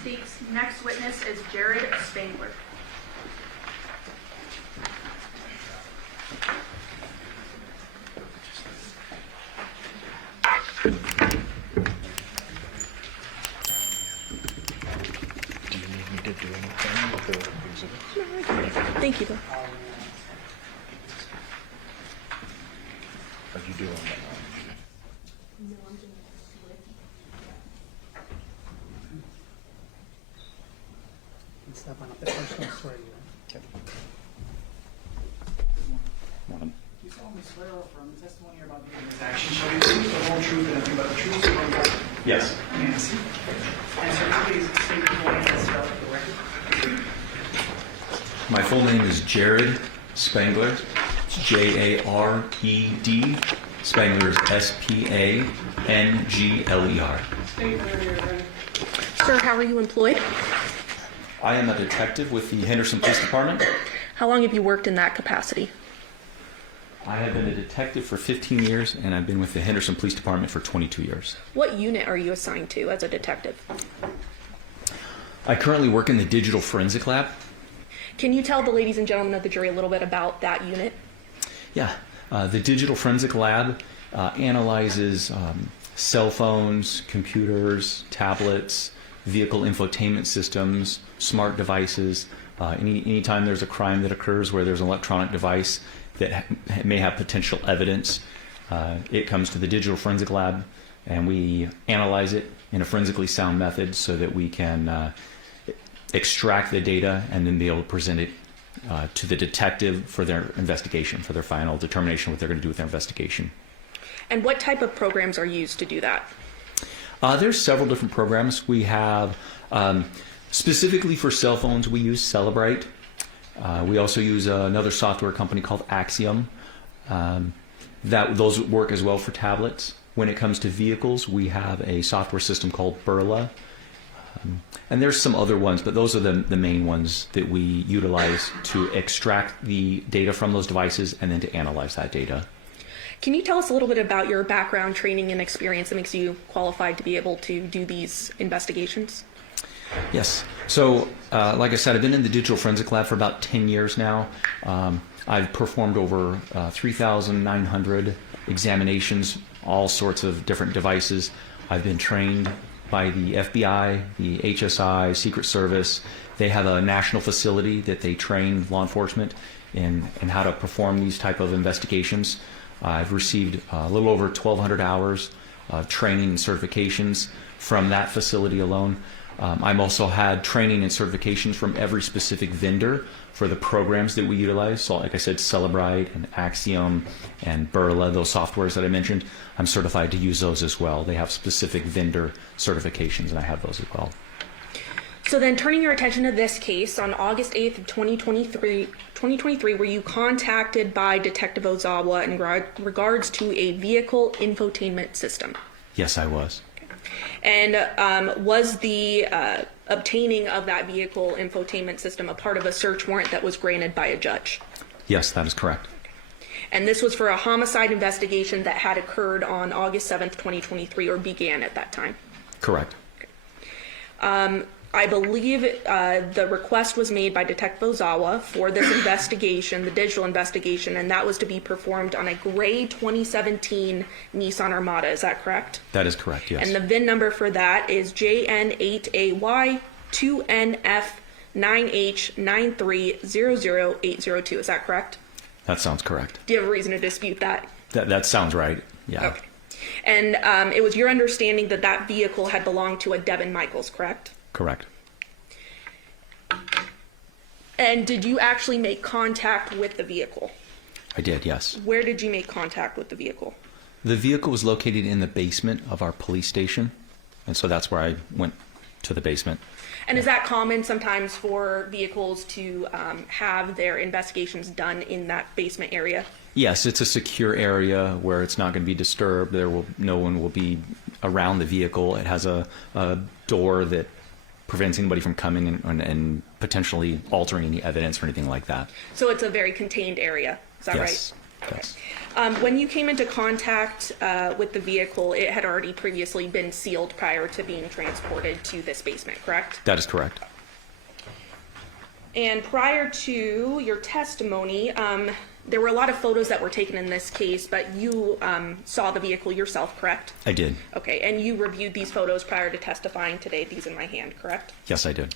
State's next witness is Jared Spangler. Do you need me to do anything with the exhibit? Thank you, though. Are you doing that? No, I'm doing Step on up the personal swear you. Okay. Do you solemnly swear or affirm the testimony you're about to give in this action shall be the truth, the whole truth, and nothing but the truth, so help you God? Yes. Yes. And sir, please state your full name and spell it for the record. My full name is Jared Spangler. It's Jared. Spangler is Spangler. State where you're ready. Sir, how are you employed? I am a detective with the Henderson Police Department. How long have you worked in that capacity? I have been a detective for 15 years, and I've been with the Henderson Police Department for 22 years. What unit are you assigned to as a detective? I currently work in the Digital Forensic Lab. Can you tell the ladies and gentlemen of the jury a little bit about that unit? Yeah, the Digital Forensic Lab analyzes cell phones, computers, tablets, vehicle infotainment systems, smart devices. Anytime there's a crime that occurs where there's an electronic device that may have potential evidence, it comes to the Digital Forensic Lab, and we analyze it in a forensically sound method so that we can extract the data and then be able to present it to the detective for their investigation, for their final determination of what they're going to do with their investigation. And what type of programs are used to do that? There's several different programs. We have, specifically for cell phones, we use Celebrite. We also use another software company called Axiom. Those work as well for tablets. When it comes to vehicles, we have a software system called Burla. And there's some other ones, but those are the main ones that we utilize to extract the data from those devices and then to analyze that data. Can you tell us a little bit about your background, training, and experience that makes you qualified to be able to do these investigations? Yes. So, like I said, I've been in the Digital Forensic Lab for about 10 years now. I've performed over 3,900 examinations, all sorts of different devices. I've been trained by the FBI, the HSI, Secret Service. They have a national facility that they train law enforcement in how to perform these type of investigations. I've received a little over 1,200 hours of training and certifications from that facility alone. I've also had training and certifications from every specific vendor for the programs that we utilize. So like I said, Celebrite and Axiom and Burla, those softwares that I mentioned, I'm certified to use those as well. They have specific vendor certifications, and I have those as well. So then turning your attention to this case, on August 8th of 2023, were you contacted by Detective Ozawa in regards to a vehicle infotainment system? Yes, I was. And was the obtaining of that vehicle infotainment system a part of a search warrant that was granted by a judge? Yes, that is correct. And this was for a homicide investigation that had occurred on August 7th, 2023, or began at that time? Correct. I believe the request was made by Detective Ozawa for this investigation, the digital investigation, and that was to be performed on a gray 2017 Nissan Armada. Is that correct? That is correct, yes. And the VIN number for that is JN8AY2NF9H9300802. Is that correct? That sounds correct. Do you have a reason to dispute that? That sounds right, yeah. Okay. And it was your understanding that that vehicle had belonged to a Devyn Michaels, correct? Correct. And did you actually make contact with the vehicle? I did, yes. Where did you make contact with the vehicle? The vehicle was located in the basement of our police station, and so that's where I went to the basement. And is that common sometimes for vehicles to have their investigations done in that basement area? Yes, it's a secure area where it's not going to be disturbed. No one will be around the vehicle. It has a door that prevents anybody from coming and potentially altering any evidence or anything like that. So it's a very contained area, is that right? Yes. When you came into contact with the vehicle, it had already previously been sealed prior to being transported to this basement, correct? That is correct. And prior to your testimony, there were a lot of photos that were taken in this case, but you saw the vehicle yourself, correct? I did. Okay, and you reviewed these photos prior to testifying today, these in my hand, correct? Yes, I did.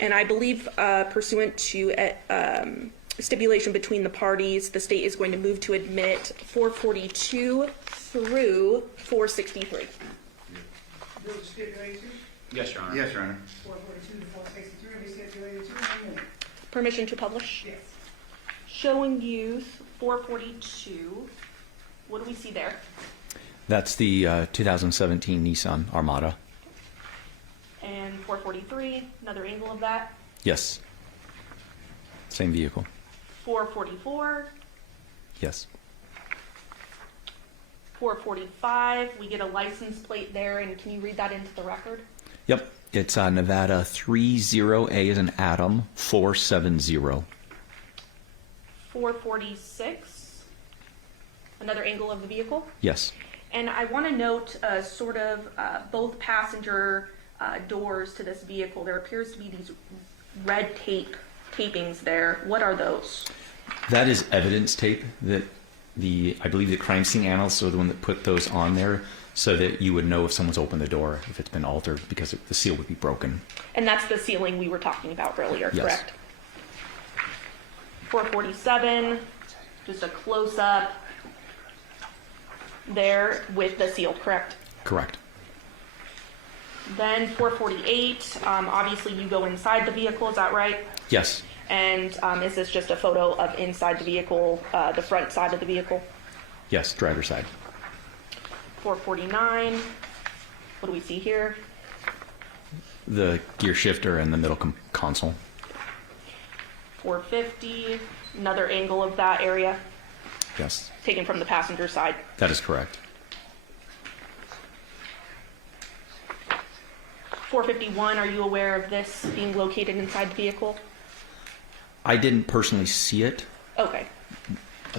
And I believe pursuant to stipulation between the parties, the state is going to move to admit 442 through 463. Those stipulated to? Yes, Your Honor. Yes, Your Honor. 442 to 463, be stipulated to? Permission to publish? Yes. Showing youth 442. What do we see there? That's the 2017 Nissan Armada. And 443, another angle of that. Yes. Same vehicle. 444, Yes. 445, we get a license plate there, and can you read that into the record? Yep. It's Nevada 30A as an Adam 470. 446, another angle of the vehicle. Yes. And I want to note sort of both passenger doors to this vehicle. There appears to be these red tapings there. What are those? That is evidence tape that I believe the crime scene analysts are the one that put those on there so that you would know if someone's opened the door, if it's been altered, because the seal would be broken. And that's the ceiling we were talking about earlier, Yes. correct? 447, just a close-up there with the seal, correct? Correct. Then 448, obviously you go inside the vehicle, is that right? Yes. And is this just a photo of inside the vehicle, the front side of the vehicle? Yes, driver's side. 449, what do we see here? The gear shifter and the middle console. 450, another angle of that area Yes, taken from the passenger side. that is correct. 451, are you aware of this being located inside the vehicle? I didn't personally see it. Okay.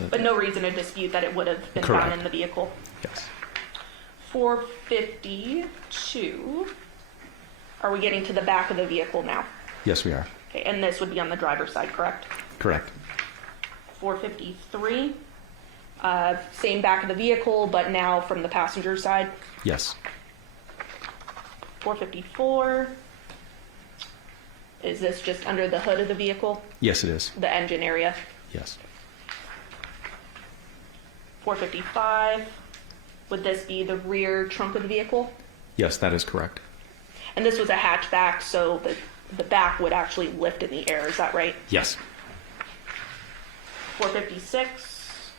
But no reason to dispute that it would have been Correct. found in the vehicle. Yes. 452, are we getting to the back of the vehicle now? Yes, we are. Okay, and this would be on the driver's side, correct? Correct. 453, same back of the vehicle, but now from the passenger side. Yes. 454, is this just under the hood of the vehicle, Yes, it is. the engine area? Yes. 455, would this be the rear trunk of the vehicle? Yes, that is correct. And this was a hatchback, so the back would actually lift in the air, is that right? Yes. 456,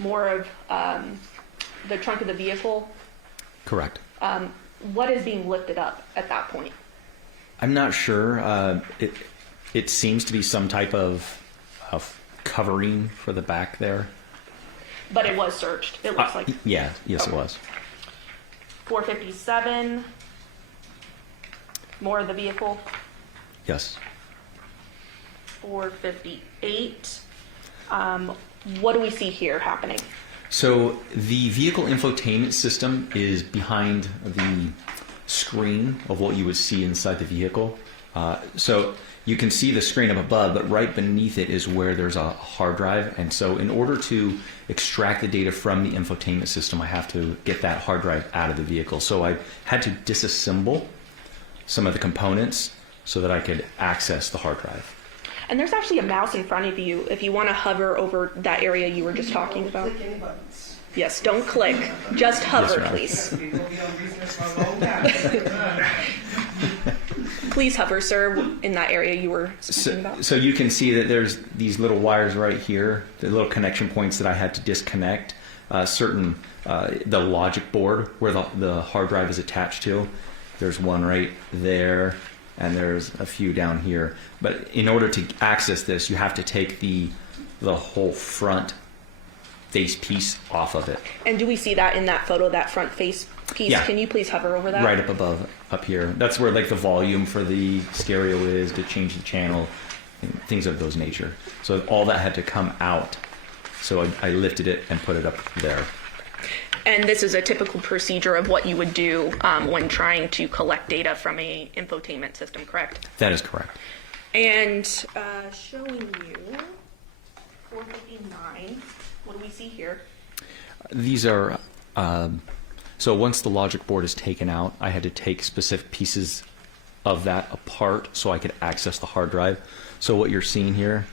more of the trunk of the vehicle. Correct. What is being lifted up at that point? I'm not sure. It seems to be some type of covering for the back there. But it was searched, it looks like. Yeah. Yes, it Okay. was. 457, more of the vehicle. Yes. 458, what do we see here happening? So the vehicle infotainment system is behind the screen of what you would see inside the vehicle. So you can see the screen up above, but right beneath it is where there's a hard drive. And so in order to extract the data from the infotainment system, I have to get that hard drive out of the vehicle. So I had to disassemble some of the components so that I could access the hard drive. And there's actually a mouse in front of you if you want to hover over that area you were just talking about. Click any buttons. Yes, don't click, just hover, ma'am. please. People be on business for a long time. Please hover, sir, in that area you were speaking about. So you can see that there's these little wires right here, the little connection points that I had to disconnect. The logic board where the hard drive is attached to. There's one right there, and there's a few down here. But in order to access this, you have to take the whole front face piece off of it. And do we see that in that photo, that front face piece? Yeah. Can you please hover over that? Right up above, up here. That's where like the volume for the stereo is to change the channel, things of those nature. So all that had to come out So I lifted it and put it up there. And this is a typical procedure of what you would do when trying to collect data from a infotainment system, correct? That is correct. And showing you 459, what do we see here? These are, so once the logic board is taken out, I had to take specific pieces of that apart so I could access the hard drive. So what you're seeing here,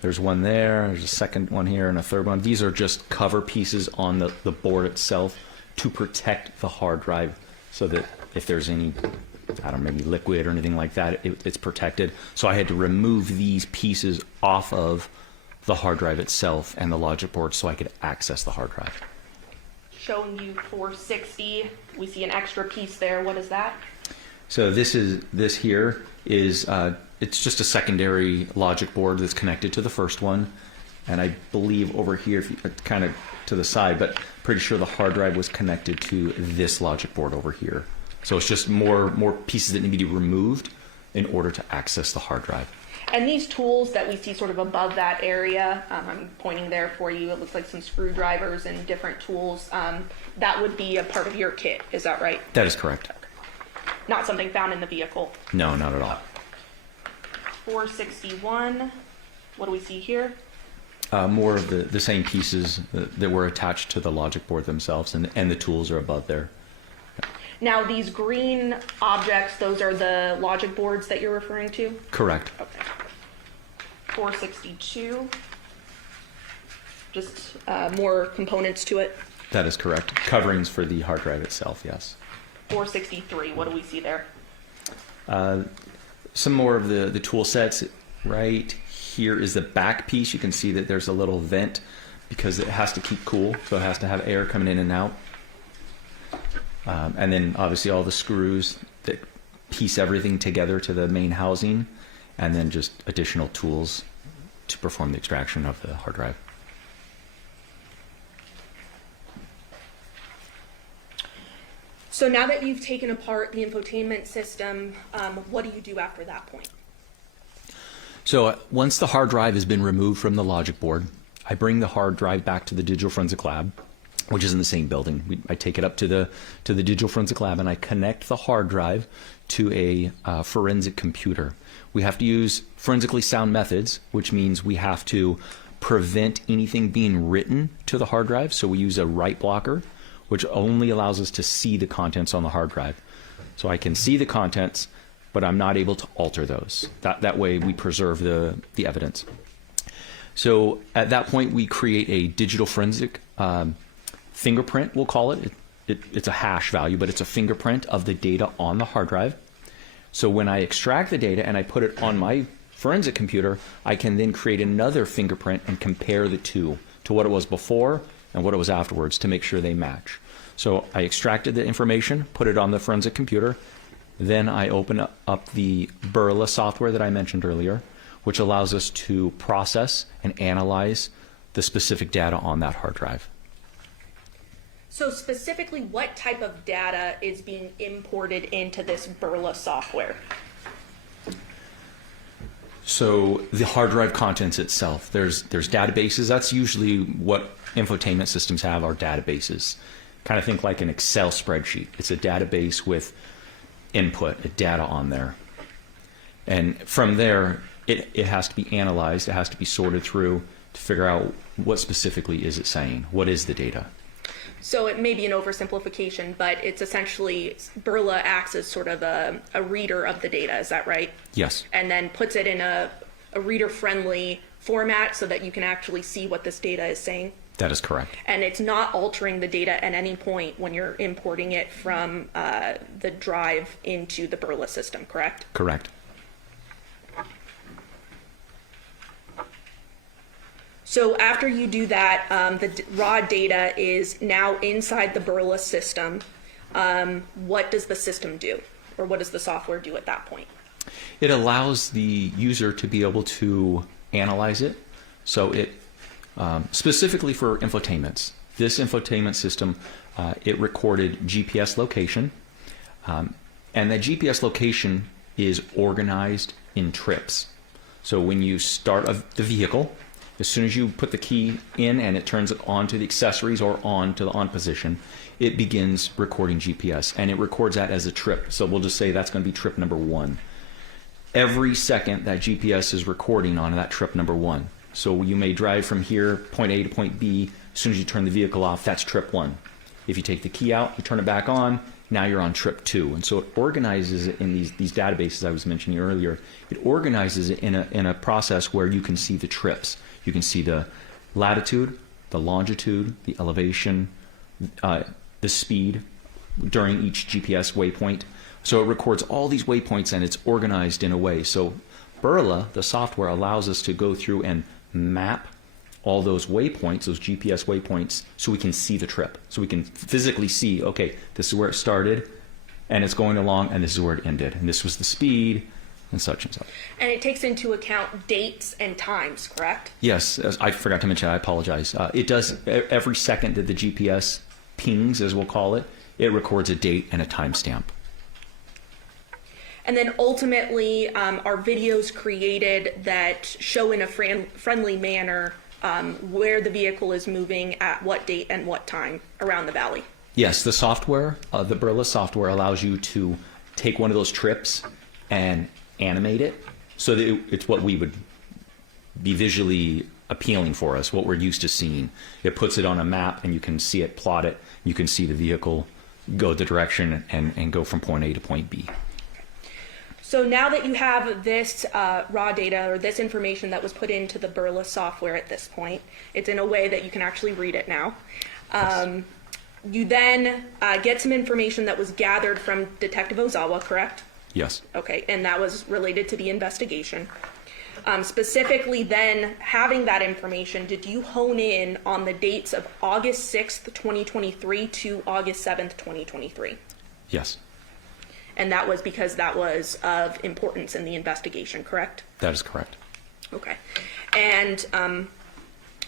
there's one there's a second one here, and a third one. These are just cover pieces on the board itself to protect the hard drive so that if there's any, I don't know, maybe liquid or anything like that, it's protected. So I had to remove these pieces off of the hard drive itself and the logic board so I could access the hard drive. Showing you 460, we see an extra piece there. What is that? So this here is it's just a secondary logic board that's connected to the first one, and I believe over here, if you, kind of to the side, but pretty sure the hard drive was connected to this logic board over here. So it's just more pieces that need to be removed in order to access the hard drive. And these tools that we see sort of above that area, I'm pointing there for you. It looks like some screwdrivers and different tools. That would be a part of your kit, is that right? That is correct. Not something found in the vehicle. No, not at all. 461, what do we see here? More of the same pieces that were attached to the logic board themselves, and the tools are above there. Now these green objects, those are the logic boards that you're referring to? Correct. Okay. 462, just more components to it. That is correct. Coverings for the hard drive itself, yes. 463, what do we see there? Some more of the tool sets. Right here is the back piece. You can see that there's a little vent because it has to keep cool, so it has to have air coming in and out. And then obviously all the screws that piece everything together to the main housing, and then just additional tools to perform the extraction of the hard drive. So now that you've taken apart the infotainment system, what do you do after that point? So once the hard drive has been removed from the logic board, I bring the hard drive back to the digital forensic lab, which is in the same building. I take it up to the digital forensic lab, and I connect the hard drive to a forensic computer. We have to use forensically sound methods, which means we have to prevent anything being written to the hard drive. So we use a write blocker, which only allows us to see the contents on the hard drive. So I can see the contents, but I'm not able to alter those. That way we preserve the evidence. So at that point, we create a digital forensic fingerprint, we'll call it. It's a hash value, but it's a fingerprint of the data on the hard drive. So when I extract the data and I put it on my forensic computer, I can then create another fingerprint and compare the two to what it was before and what it was afterwards to make sure they match. So I extracted the information, put it on the forensic computer, then I open up the Burla software that I mentioned earlier, which allows us to process and analyze the specific data on that hard drive. So specifically, what type of data is being imported into this Burla software? So the hard drive contents itself, there's databases. That's usually what infotainment systems have, are databases. Kind of think like an Excel spreadsheet. It's a database with input, data on there. And from there, it has to be analyzed. It has to be sorted through to figure out what specifically is it saying. What is the data? So it may be an oversimplification, but it's essentially Burla acts as sort of a reader of the data. Is that right? Yes. And then puts it in a reader-friendly format so that you can actually see what this data is saying. That is correct. And it's not altering the data at any point when you're importing it from the drive into the Burla system, correct? Correct. So after you do that, the raw data is now inside the Burla system. What does the system do? Or what does the software do at that point? It allows the user to be able to analyze it. So it, specifically for infotainments, this infotainment system, it recorded GPS location. And that GPS location is organized in trips. So when you start the vehicle, As soon as you put the key in and it turns it on to the accessories or on to the on position, it begins recording GPS, and it records that as a trip. So we'll just say that's going to be trip number 1. Every second that GPS is recording on that trip number 1. So you may drive from here, point A to point B. As soon as you turn the vehicle off, that's trip 1. If you take the key out, you turn it back on, now you're on trip 2. And so it organizes it in these databases I was mentioning earlier. It organizes it in a process where you can see the trips. You can see the latitude, the longitude, the elevation, the speed during each GPS waypoint. So it records all these waypoints, and it's organized in a way. So Burla, the software, allows us to go through and map all those waypoints, those GPS waypoints, so we can see the trip. So we can physically see, okay, this is where it started, and it's going along, and this is where it ended. And this was the speed, and such and such. And it takes into account dates and times, correct? Yes, I forgot to mention, I apologize. It does, every second that the GPS pings, as we'll call it, it records a date and a timestamp. And then ultimately, are videos created that show in a friendly manner where the vehicle is moving at what date and what time around the valley? Yes, the software, the Burla software allows you to take one of those trips and animate it so that it's what we would be visually appealing for us, what we're used to seeing. It puts it on a map, and you can see it, plot it. You can see the vehicle go the direction and go from point A to point B. So now that you have this raw data or this information that was put into the Burla software at this point, it's in a way that you can actually read it now. You then get some information that was gathered from Detective Ozawa, correct? Yes. Okay, and that was related to the investigation. Specifically then, having that information, did you hone in on the dates of August 6th, 2023 to August 7th, 2023? Yes. And that was because that was of importance in the investigation, correct? That is correct. Okay. And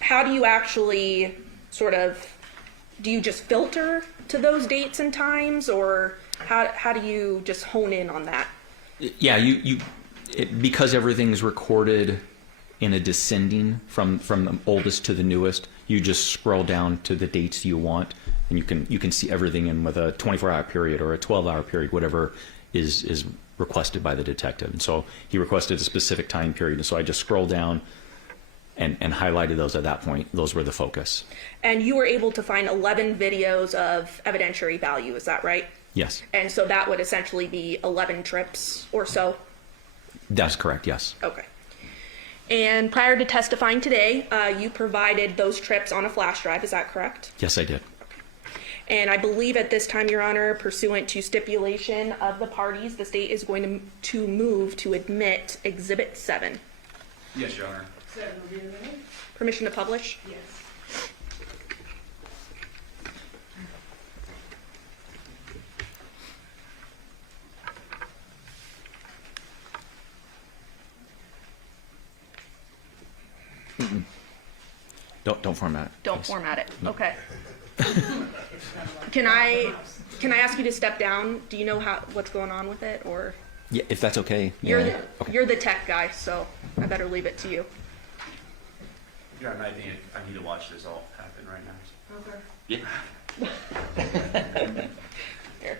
how do you actually do you just filter to those dates and times, or how do you just hone in on that? Yeah, because everything's recorded in a descending from the oldest to the newest, you just scroll down to the dates you want, and you can see everything in with a 24-hour period or a 12-hour period, whatever is requested by the detective. And so he requested a specific time period, and so I just scrolled down and highlighted those at that point. Those were the focus. And you were able to find 11 videos of evidentiary value, is that right? Yes. And so that would essentially be 11 trips or so? That's correct, yes. Okay. And prior to testifying today, you provided those trips on a flash drive, is that correct? Yes, I did. And I believe at this time, Your Honor, pursuant to stipulation of the parties, the state is going to move to admit Exhibit 7. Yes, Your Honor. Permission to publish? Yes. Don't format it. Don't please. format it. Okay. Can I ask you to step down? Do you know what's going on with it, or Yeah, if that's okay. you're Yeah. you're the tech guy, so I better leave it to you. Yeah, and I think I need to watch this all happen right now. Okay. Yeah. Here.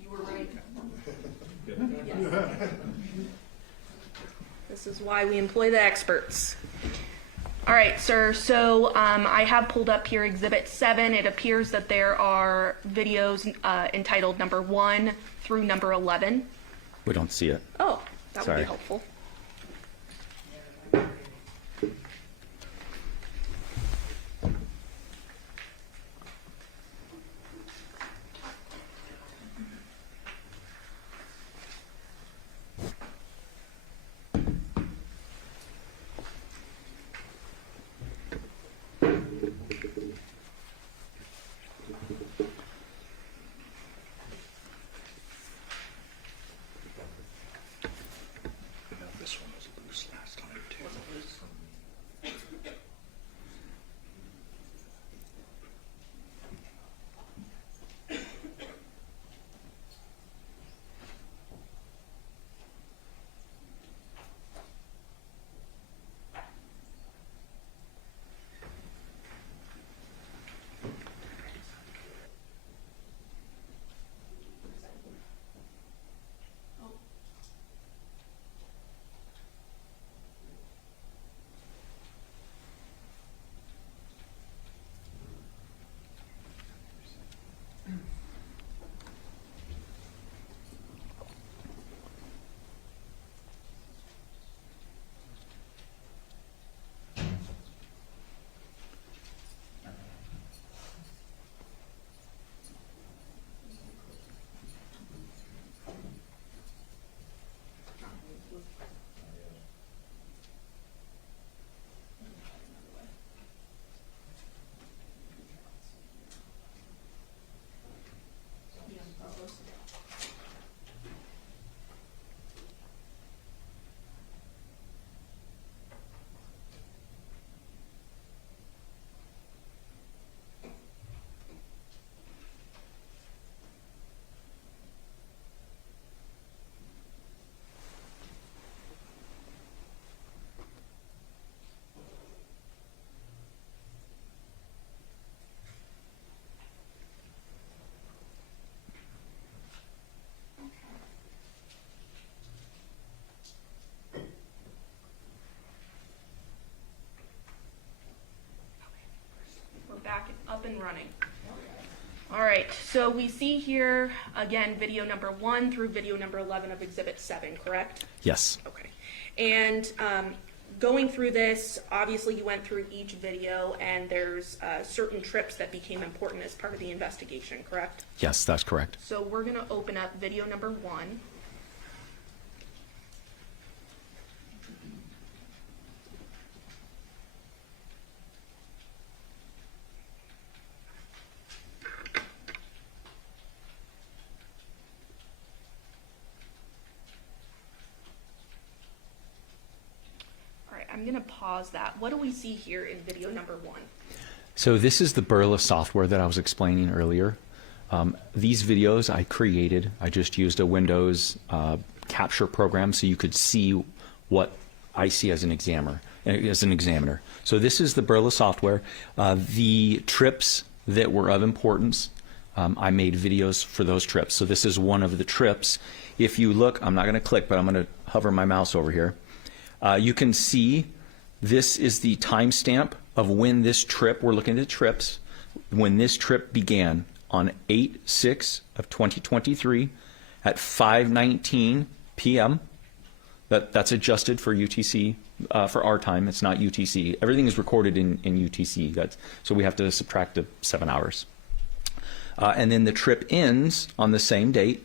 You were right. Yes. This is why we employ the experts. All right, sir. So I have pulled up here Exhibit 7. It appears that there are videos entitled number 1 through number 11. We don't see it. Oh, that would Sorry. be helpful. This one was loose last time too. Back up and running. All right, so we see here again video number 1 through video number 11 of Exhibit 7, correct? Yes. Okay. And going through this, obviously you went through each video, and there's certain trips that became important as part of the investigation, correct? Yes, that's correct. So we're going to open up video number 1. I'm going to pause that. What do we see here in video number 1? So this is the Burla software that I was explaining earlier. These videos I created. I just used a Windows capture program so you could see what I see as an examiner. So this is the Burla software. The trips that were of importance, I made videos for those trips. So this is one of the trips. If you look, I'm not going to click, but I'm going to hover my mouse over here. You can see this is the timestamp of when this trip, we're looking at trips, when this trip began on 8/6 of 2023 at 5:19 p.m. That's adjusted for UTC, for our time. It's not UTC. Everything is recorded in UTC. So we have to subtract the 7 hours. And then the trip ends on the same date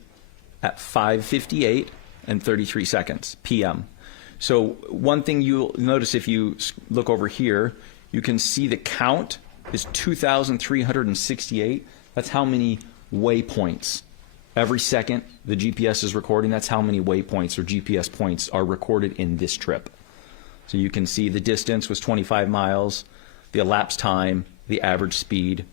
at 5:58 and 33 seconds p.m. So one thing you'll notice if you look over here, you can see the count is 2,368. That's how many waypoints. Every second the GPS is recording, that's how many waypoints or GPS points are recorded in this trip. So you can see the distance was 25 miles, the elapsed time, the average speed,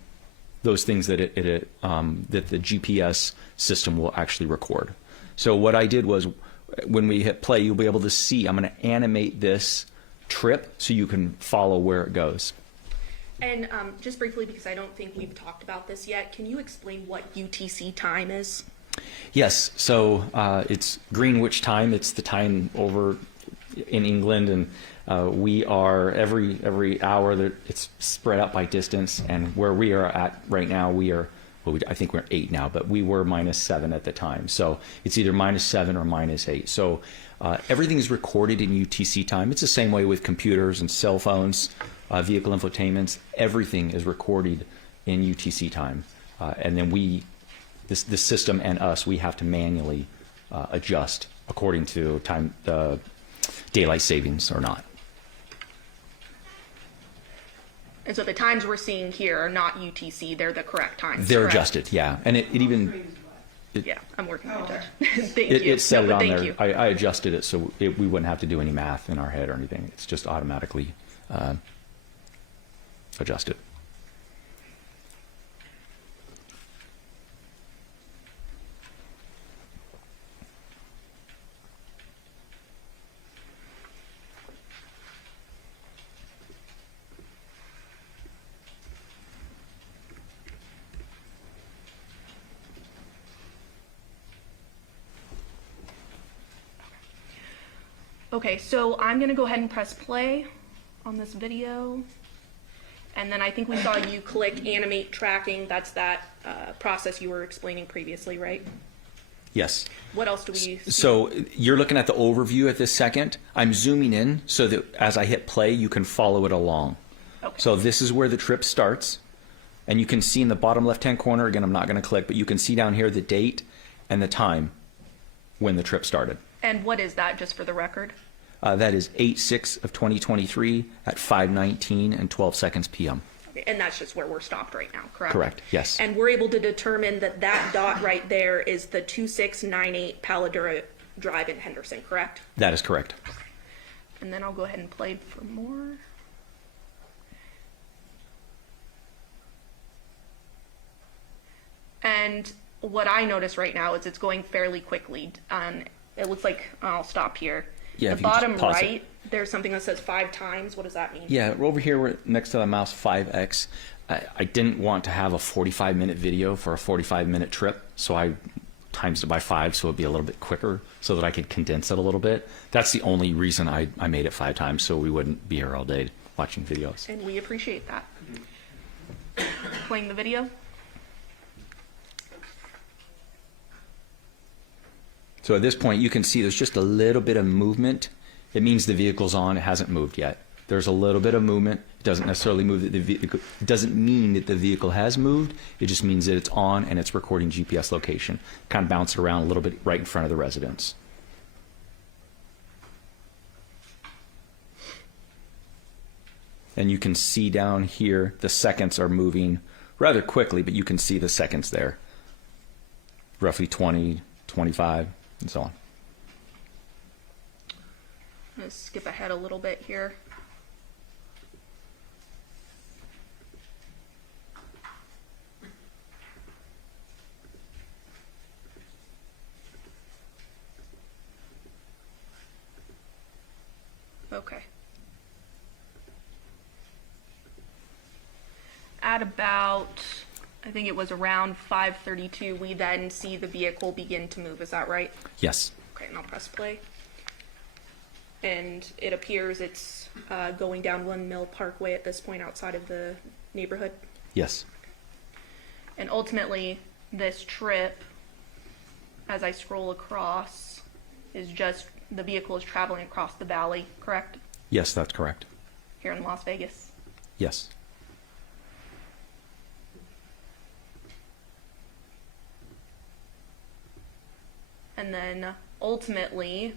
those things that that the GPS system will actually record. So what I did was, when we hit play, you'll be able to see, I'm going to animate this trip so you can follow where it goes. And just briefly, because I don't think we've talked about this yet, can you explain what UTC time is? Yes, so it's Greenwich time. It's the time over in England, and We are every hour that it's spread out by distance, and where we are at right now, we are. Well, I think we're 8 now, but we were -7 at the time. So it's either -7 or -8. So everything is recorded in UTC time. It's the same way with computers and cell phones, vehicle infotainments. Everything is recorded in UTC time, and then the system and us, we have to manually adjust according to time, daylight savings or not. And so the times we're seeing here are not UTC, they're the correct times. They're correct? adjusted, yeah, and it even Yeah, I'm working on it. Oh. Thank you. it said No, it but on thank there. you. I adjusted it so we wouldn't have to do any math in our head or anything. It's just automatically adjusted. Okay, so I'm gonna go ahead and press play on this video. And then I think we saw you click animate tracking. That's that process you were explaining previously, right? Yes. What else do we see? So you're looking at the overview at this second. I'm zooming in so that as I hit play, you can follow it along. Okay. So this is where the trip starts. And you can see in the bottom left-hand corner, again, I'm not going to click, but you can see down here the date and the time when the trip started. And what is that, just for the record? That is 8/6 of 2023 at 5:19 and 12 seconds p.m. Okay, and that's just where we're stopped right now, correct? Correct, yes. And we're able to determine that that dot right there is the 2698 Paladura Drive in Henderson, correct? That is correct. And then I'll go ahead and play for more. And what I notice right now is it's going fairly quickly. It looks like, I'll stop here. Yeah, The if you just bottom pause it. right, there's something that says 5 times. What does that mean? Yeah, over here next to the mouse 5x, I didn't want to have a 45-minute video for a 45-minute trip, so I times it by 5 so it'd be a little bit quicker so that I could condense it a little bit. That's the only reason I made it 5 times, so we wouldn't be here all day watching videos. And we appreciate that. Playing the video. So at this point, you can see there's just a little bit of movement. It means the vehicle's on. It hasn't moved yet. There's a little bit of movement. It doesn't necessarily move that the vehicle. It doesn't mean that the vehicle has moved. It just means that it's on and it's recording GPS location. Kind of bounce it around a little bit right in front of the residence. And you can see down here the seconds are moving rather quickly, but you can see the seconds there. Roughly 20, 25. And so on. I'm going to skip ahead a little bit here. Okay. At about, I think it was around 5:32, we then see the vehicle begin to move. Is that right? Yes. Okay, and I'll press play. And it appears it's going down One Mill Parkway at this point outside of the neighborhood. Yes. And ultimately, this trip, as I scroll across, is just the vehicle is traveling across the valley, correct? Yes, that's correct. Here in Las Vegas. Yes. And then ultimately,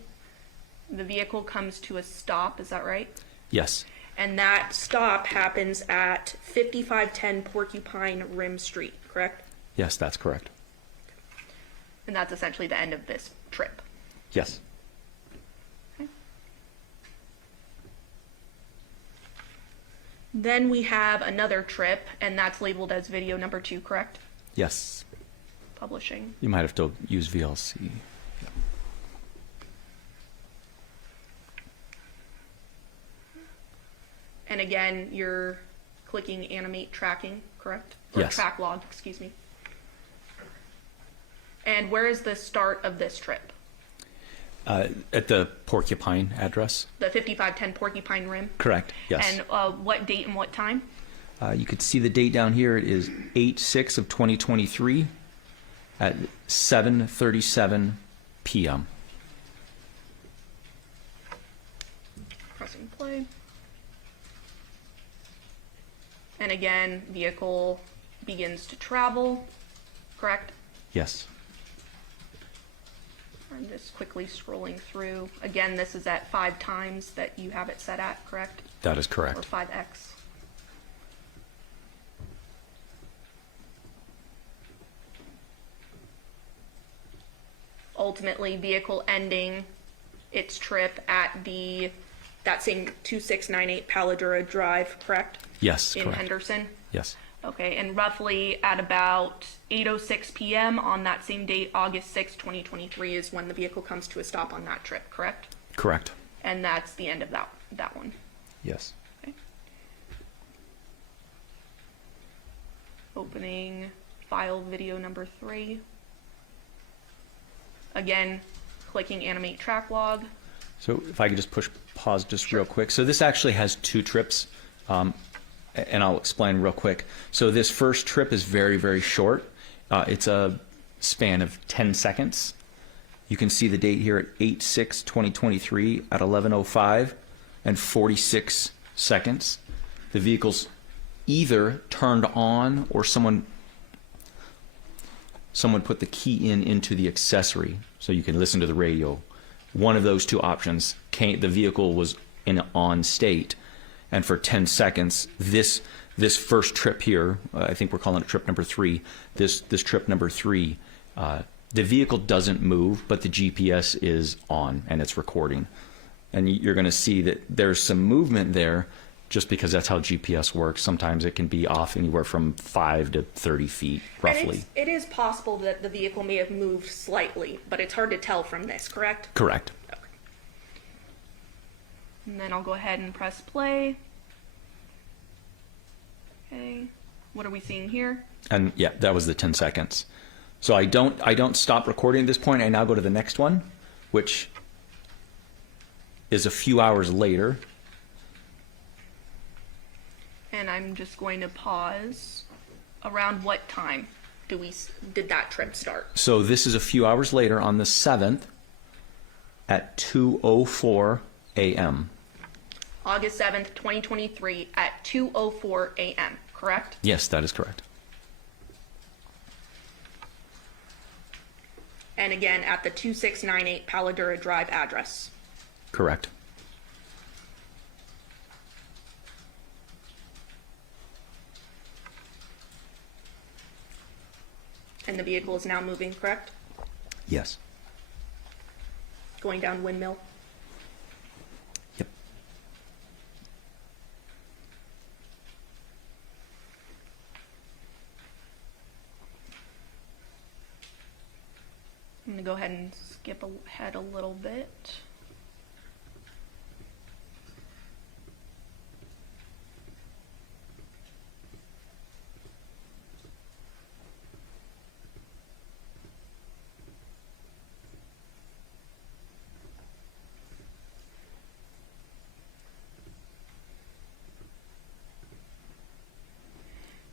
the vehicle comes to a stop, is that right? Yes. And that stop happens at 5510 Porcupine Rim Street, correct? Yes, that's correct. And that's essentially the end of this trip. Yes. Okay. Then we have another trip, and that's labeled as video number 2, correct? Yes. Publishing. You might have to use VLC. And again, you're clicking animate tracking, correct? Or Yes. track log, excuse me. And where is the start of this trip? At the Porcupine address. The 5510 Porcupine Rim? Correct. Yes. And what date and what time? You could see the date down here. It is 8/6 of 2023 at 7:37 p.m. Pressing play. And again, vehicle begins to travel, correct? Yes. I'm just quickly scrolling through. Again, this is at 5 times that you have it set at, correct? That is Or correct. 5x. Ultimately, vehicle ending its trip at that same 2698 Paladura Drive, correct? Yes, In correct. Henderson? Yes. Okay, and roughly at about 8:06 p.m. on that same date, August 6, 2023, is when the vehicle comes to a stop on that trip, correct? Correct. And that's the end of that one. Yes. Okay. Opening file video number 3. Again, clicking animate track log. So if I could just push pause just real quick. So this actually has 2 trips, and I'll explain real quick. So this first trip is very, very short. It's a span of 10 seconds. You can see the date here at 8/6/2023 at 11:05 and 46 seconds. The vehicle's either turned on or someone put the key into the accessory so you can listen to the radio. One of those 2 options, the vehicle was in on state, and for 10 seconds, this first trip here, I think we're calling it trip number 3, this trip number 3, the vehicle doesn't move, but the GPS is on and it's recording. And you're going to see that there's some movement there just because that's how GPS works. Sometimes it can be off anywhere from 5 to 30 feet, roughly. And it is possible that the vehicle may have moved slightly, but it's hard to tell from this, correct? Correct. Okay. And then I'll go ahead and press play. Okay. What are we seeing here? And yeah, that was the 10 seconds. So I don't stop recording at this point. I now go to the next one, which is a few hours later. And I'm just going to pause. Around what time did that trip start? So this is a few hours later on the 7th at 2:04 a.m. August 7th, 2023 at 2:04 a.m., correct? Yes, that is correct. And again, at the 2698 Paladura Drive address. Correct. And the vehicle is now moving, correct? Yes. Going down Windmill. Yep. I'm going to go ahead and skip ahead a little bit.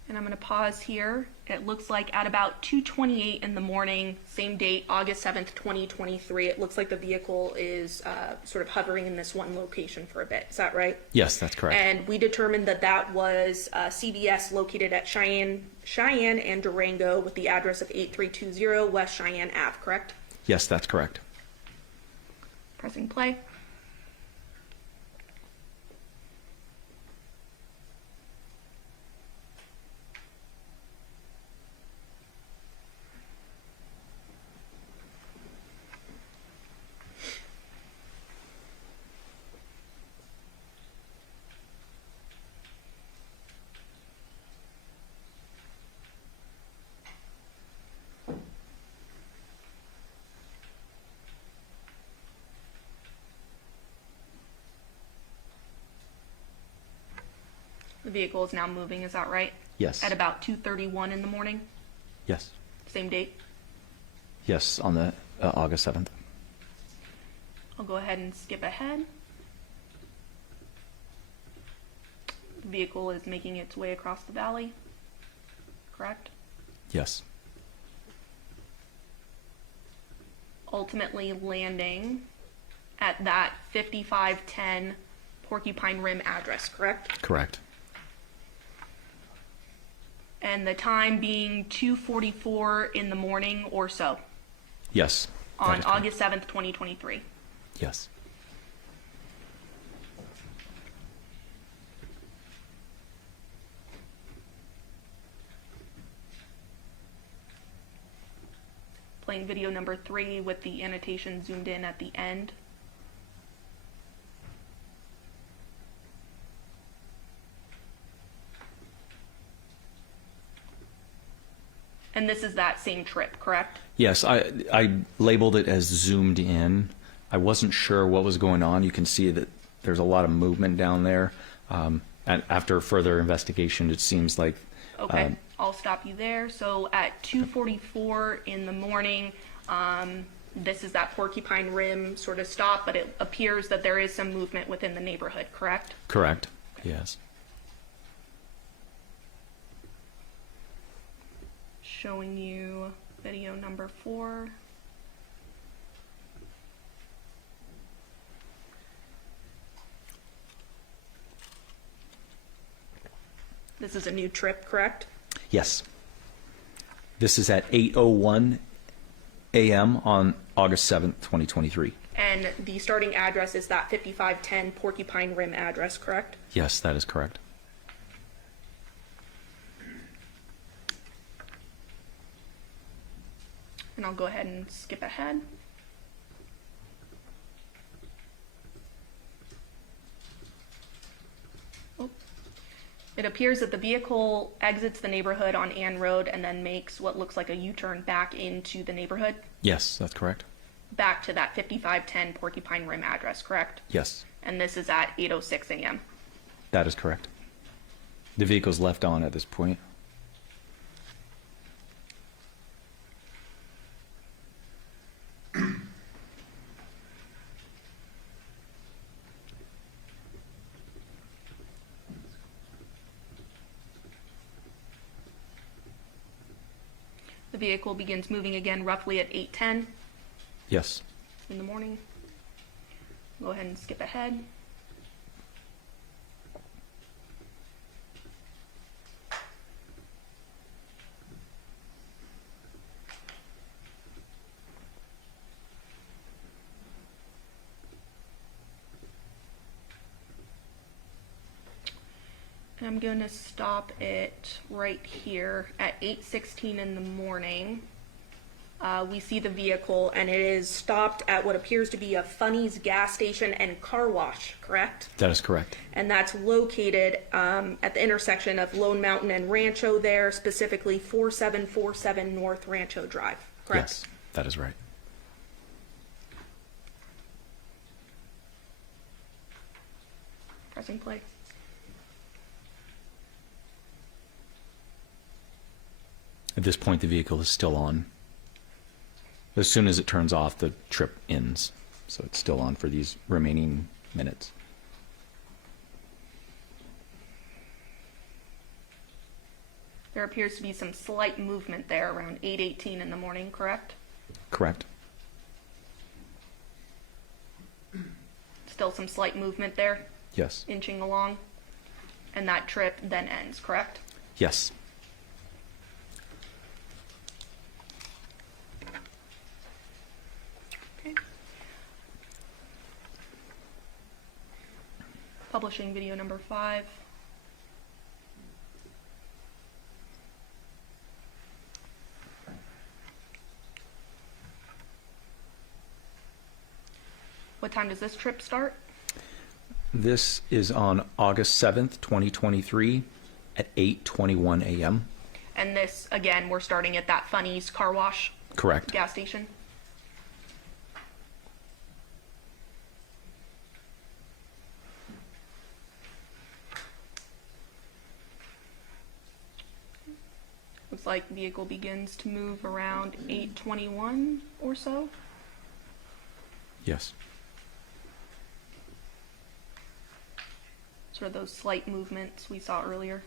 And I'm going to pause here. It looks like at about 2:28 in the morning, same date, August 7th, 2023, it looks like the vehicle is sort of hovering in this one location for a bit. Is that right? Yes, that's correct. And we determined that that was CVS located at Cheyenne and Durango with the address of 8320 West Cheyenne Ave, correct? Yes, that's correct. Pressing play. The vehicle is now moving, is that right? Yes. At about 2:31 in the morning, Yes. same date? Yes, on the August 7th. I'll go ahead and skip ahead. The vehicle is making its way across the valley, correct? Yes. Ultimately landing at that 5510 Porcupine Rim address, correct? Correct. And the time being 2:44 in the morning or so Yes. that on is correct. August 7th, 2023. Yes. Playing video number 3 with the annotation zoomed in at the end. And this is that same trip, correct? Yes, I labeled it as zoomed in. I wasn't sure what was going on. You can see that there's a lot of movement down there. And after further investigation, it seems like Okay, I'll stop you there. So at 2:44 in the morning, this is that Porcupine Rim sort of stop, but it appears that there is some movement within the neighborhood, correct? correct. Yes. Showing you video number 4. This is a new trip, correct? Yes. This is at 8:01 a.m. on August 7th, 2023. And the starting address is that 5510 Porcupine Rim address, correct? Yes, that is correct. And I'll go ahead and skip ahead. Oh. It appears that the vehicle exits the neighborhood on Ann Road and then makes what looks like a U-turn back into the neighborhood, Yes, that's correct. back to that 5510 Porcupine Rim address, correct? Yes, And this is at 8:06 a.m. that is correct. The vehicle's left on at this point. The vehicle begins moving again roughly at 8:10 Yes. in the morning. Go ahead and skip ahead. And I'm going to stop it right here at 8:16 in the morning. We see the vehicle and it is stopped at what appears to be a Funny's gas station and car wash, correct? That is correct. And that's located at the intersection of Lone Mountain and Rancho there, specifically 4747 North Rancho Drive, correct? Yes, that is right. Pressing play. At this point, the vehicle is still on. As soon as it turns off, the trip ends. So it's still on for these remaining minutes. There appears to be some slight movement there around 8:18 in the morning, correct? Correct. Still some slight movement there, Yes. inching along. And that trip then ends, correct? Yes. Okay. Publishing video number 5. What time does this trip start? This is on August 7th, 2023 at 8:21 a.m. And this, again, we're starting at that Funny's car wash Correct. gas station. Looks like vehicle begins to move around 8:21 or so. Yes. Sort of those slight movements we saw earlier.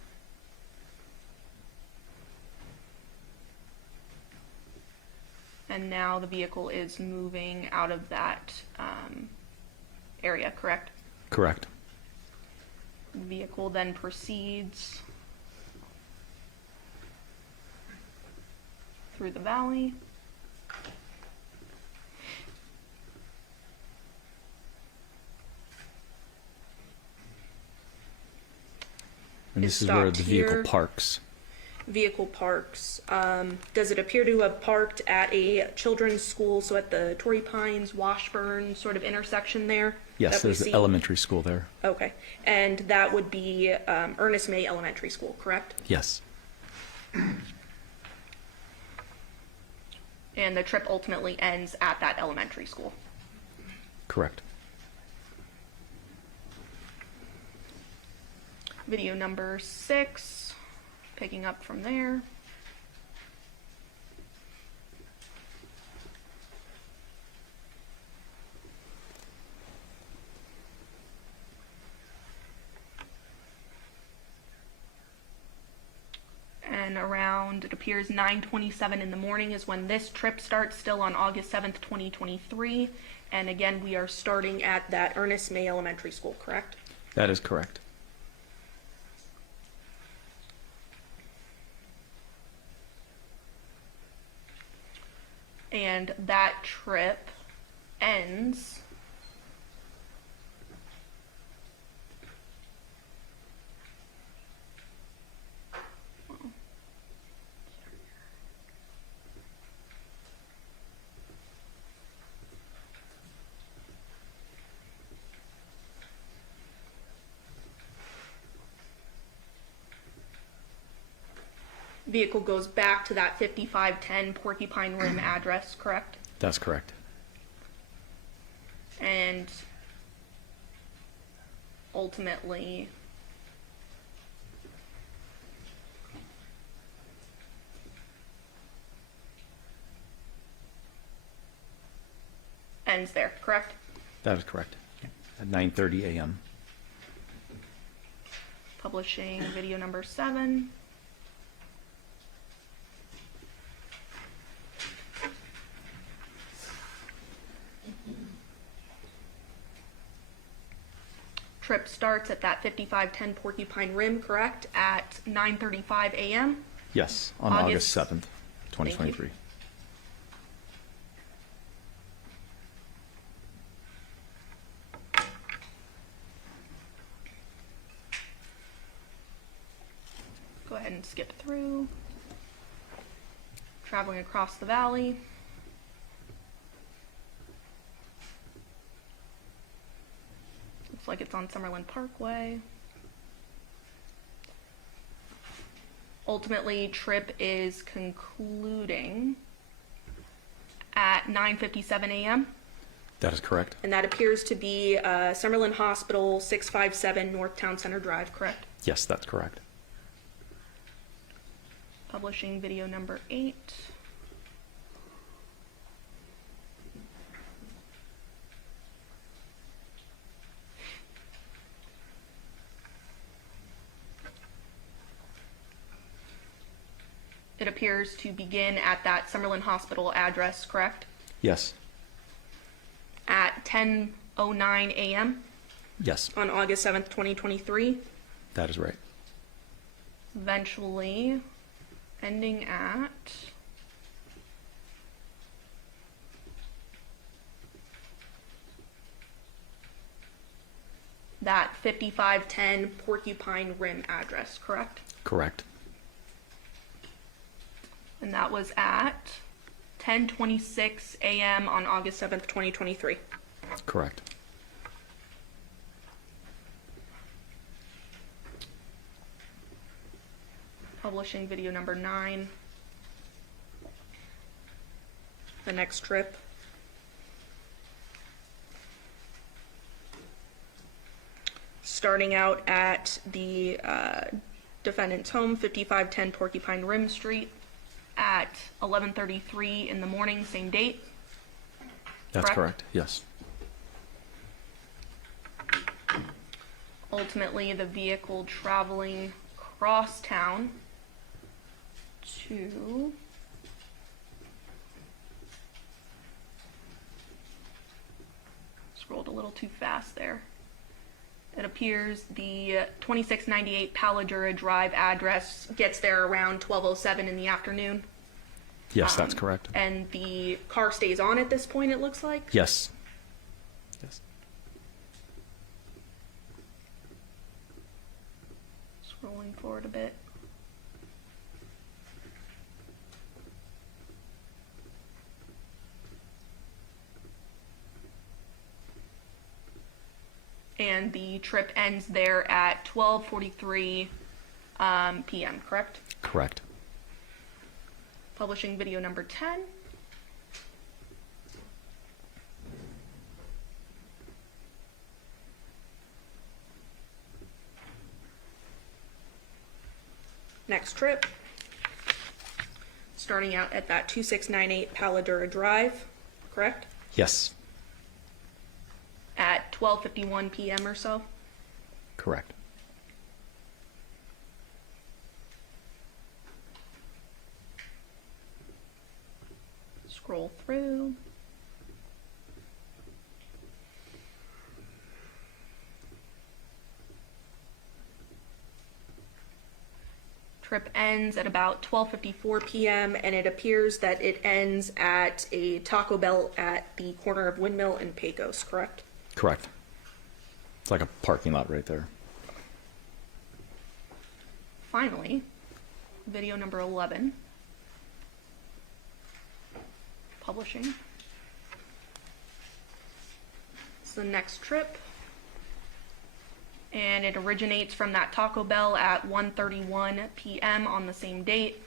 And now the vehicle is moving out of that area, correct? Correct. The vehicle then proceeds through the valley. And It this is where stopped the vehicle here. parks. Vehicle parks. Does it appear to have parked at a children's school, so at the Torrey Pines, Washburn sort of intersection there? Yes, that we there's an see? elementary school there. Okay, and that would be Ernest May Elementary School, correct? Yes. And the trip ultimately ends at that elementary school. Correct. Video number 6, picking up from there. And around, it appears 9:27 in the morning is when this trip starts, still on August 7th, 2023. And again, we are starting at that Ernest May Elementary School, correct? That is correct. And that trip ends vehicle goes back to that 5510 Porcupine Rim address, correct? That's correct. And ultimately ends there, correct? That is correct. At 9:30 a.m. Publishing video number 7. Trip starts at that 5510 Porcupine Rim, correct? At 9:35 a.m. Yes, on August- August 7th, 2023. Go ahead and skip through. Traveling across the valley. Looks like it's on Summerlin Parkway. Ultimately, trip is concluding at 9:57 a.m. That is correct. And that appears to be Summerlin Hospital, 657 North Town Center Drive, correct? Yes, that's correct. Publishing video number 8. It appears to begin at that Summerlin Hospital address, correct? Yes. At 10:09 a.m. Yes, on August 7th, 2023. that is right. Eventually ending at that 5510 Porcupine Rim address, correct? Correct. And that was at 10:26 a.m. on August 7th, 2023. Correct. Publishing video number 9. The next trip. Starting out at the defendant's home, 5510 Porcupine Rim Street, at 11:33 in the morning, same date. That's Correct. correct. Yes. Ultimately, the vehicle traveling across town to scrolled a little too fast there. It appears the 2698 Paladura Drive address gets there around 12:07 in the afternoon. Yes, that's correct. And the car stays on at this point, it looks like. Yes. Yes. Scrolling forward a bit. And the trip ends there at 12:43 p.m., correct? Correct. Publishing video number 10. Next trip. Starting out at that 2698 Paladura Drive, correct? Yes. At 12:51 p.m. or so. Correct. Scroll through. Trip ends at about 12:54 p.m. and it appears that it ends at a Taco Bell at the corner of Windmill and Pecos, correct? Correct. It's like a parking lot right there. Finally, video number 11. Publishing. It's the next trip. And it originates from that Taco Bell at 1:31 p.m. on the same date.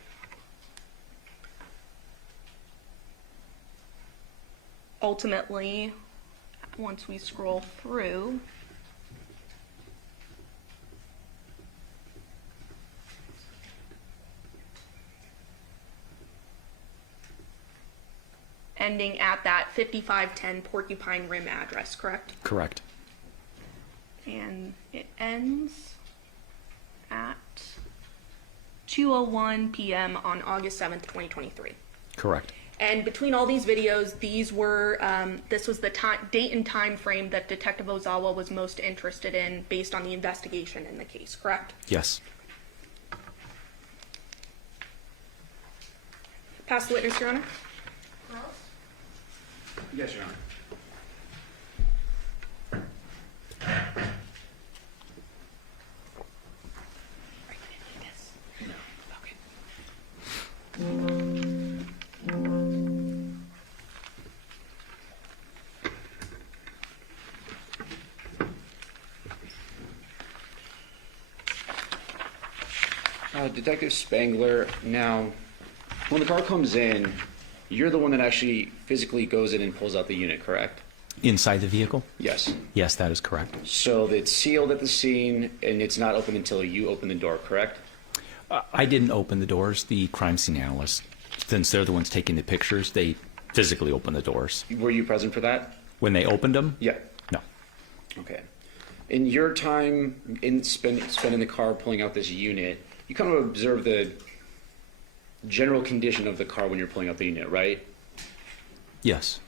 Ultimately, once we scroll through, ending at that 5510 Porcupine Rim address, correct? Correct. And it ends at 2:01 p.m. on August 7th, 2023. Correct. And between all these videos, these were this was the date and time frame that Detective Ozawa was most interested in based on the investigation in the case, correct? Yes. Pass the witness, Your Honor. Yes, Your Honor. Detective Spangler, now, when the car comes in, you're the one that actually physically goes in and pulls out the unit, correct? Inside the vehicle? Yes. Yes, that is correct. So it's sealed at the scene, and it's not open until you open the door, correct? I didn't open the doors. The crime scene analysts, since they're the ones taking the pictures, they physically open the doors. Were you present for that? When they opened them? Yeah. No. Okay. In your time in spending the car pulling out this unit, you kind of observe the general condition of the car when you're pulling out the unit, right? Yes.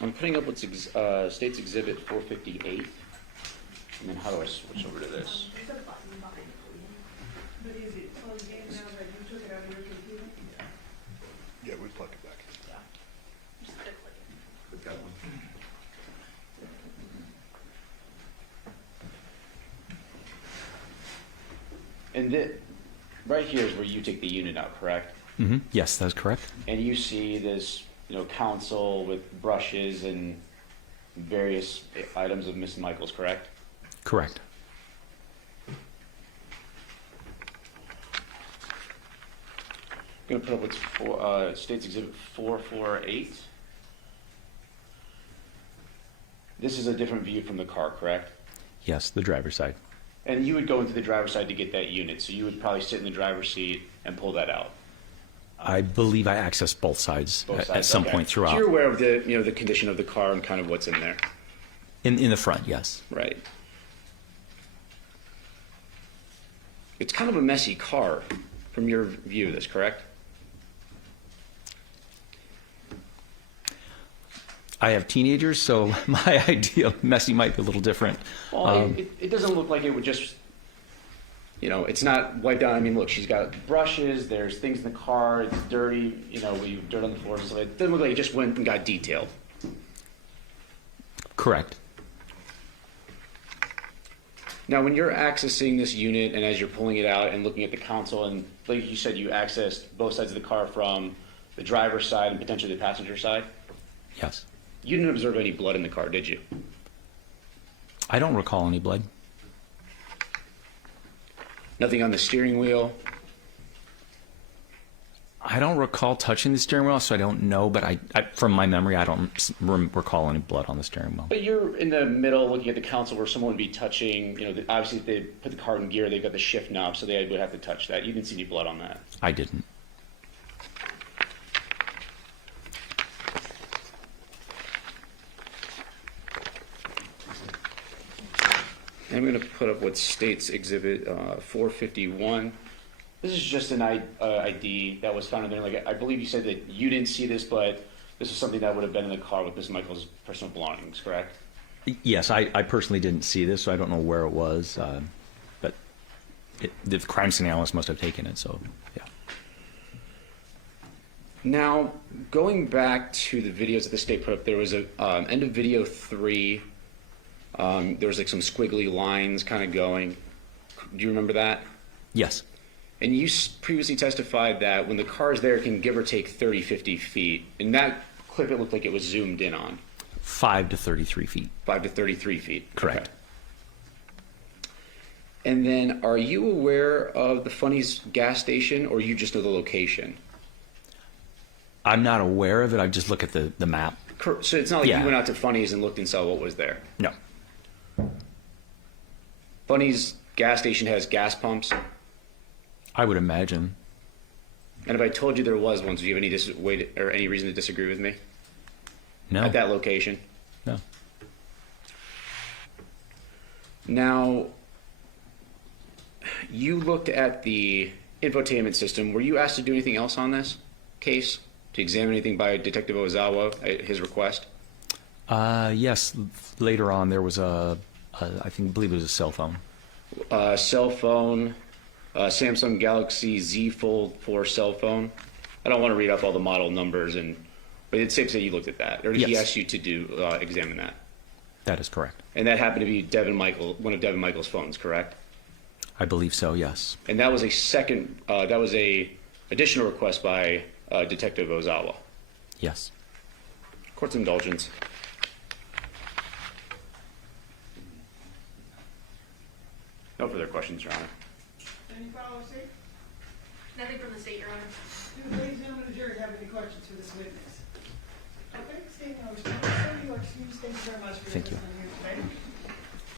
I'm putting up what's State's Exhibit 458. And then how do I switch over to this? Yeah, we plug it back. And right here is where you take the unit out, correct? Mm-hmm. Yes, that is correct. And you see this, console with brushes and various items of Miss Michaels, correct? Correct. I'm going to put up what's State's Exhibit 448. This is a different view from the car, correct? Yes, the driver's side. And you would go into the driver's side to get that unit, so you would probably sit in the driver's seat and pull that out. I believe I accessed both sides, Both at sides, some okay. point So throughout. you're aware of the condition of the car and kind of what's in there, In the front, yes. right? It's kind of a messy car from your view of this, correct? I have teenagers, so my idea of messy might be a little different. Well, it doesn't look like it would just, it's not wiped out. I mean, look, she's got brushes, there's things in the car, it's dirty, we dirt on the floor. So it doesn't look like it just went and got detailed. Correct. Now, when you're accessing this unit and as you're pulling it out and looking at the console, and like you said, you accessed both sides of the car from the driver's side and potentially the passenger side, Yes. you didn't observe any blood in the car, did you? I don't recall any blood. Nothing on the steering wheel? I don't recall touching the steering wheel, so I don't know, but I from my memory, I don't recall any blood on the steering wheel. But you're in the middle looking at the console where someone would be touching, obviously if they put the car in gear, they've got the shift knob, so they would have to touch that. You didn't see any blood on that. I didn't. I'm going to put up what states Exhibit 451. This is just an ID that was found in there. Like I believe you said that you didn't see this, but this is something that would have been in the car with Ms. Michaels' personal belongings, correct? Yes, I personally didn't see this, so I don't know where it was, but the crime scene analyst must have taken it, so yeah. Now, going back to the videos that the state put up, there was a end of video 3. There was like some squiggly lines kind of going. Do you remember that? Yes. And you previously testified that when the car is there, it can give or take 30, 50 feet. In that clip, it looked like it was zoomed in on. 5 to 33 feet. 5 to 33 feet. Correct. Okay. And then, are you aware of the Funny's gas station, or you just know the location? I'm not aware of it. I just look at the map. So it's not like Yeah. you went out to Funny's and looked and saw what was there. No. Funny's gas station has gas pumps. I would imagine. And if I told you there was one, do you have any reason to disagree with me No. at that location? No. Now, you looked at the infotainment system. Were you asked to do anything else on this case? To examine anything by Detective Ozawa at his request? Yes. Later on, there was I believe it was a cell phone. Cell phone, Samsung Galaxy Z Fold 4 cell phone. I don't want to read off all the model numbers, but it's safe to say you looked at that, or did he Yes. ask you to examine that? That is correct. And that happened to be one of Devyn Michaels' phones, correct? I believe so, yes. And that was a additional request by Detective Ozawa. Yes. Court's indulgence. No further questions, Your Honor. Any follow-up, state? Nothing from the state, Your Honor. Do the ladies and gentlemen of the jury have any questions for this witness? Okay, statement of response. Sir, you are excused. Thank you very much for your Thank you. testimony here today.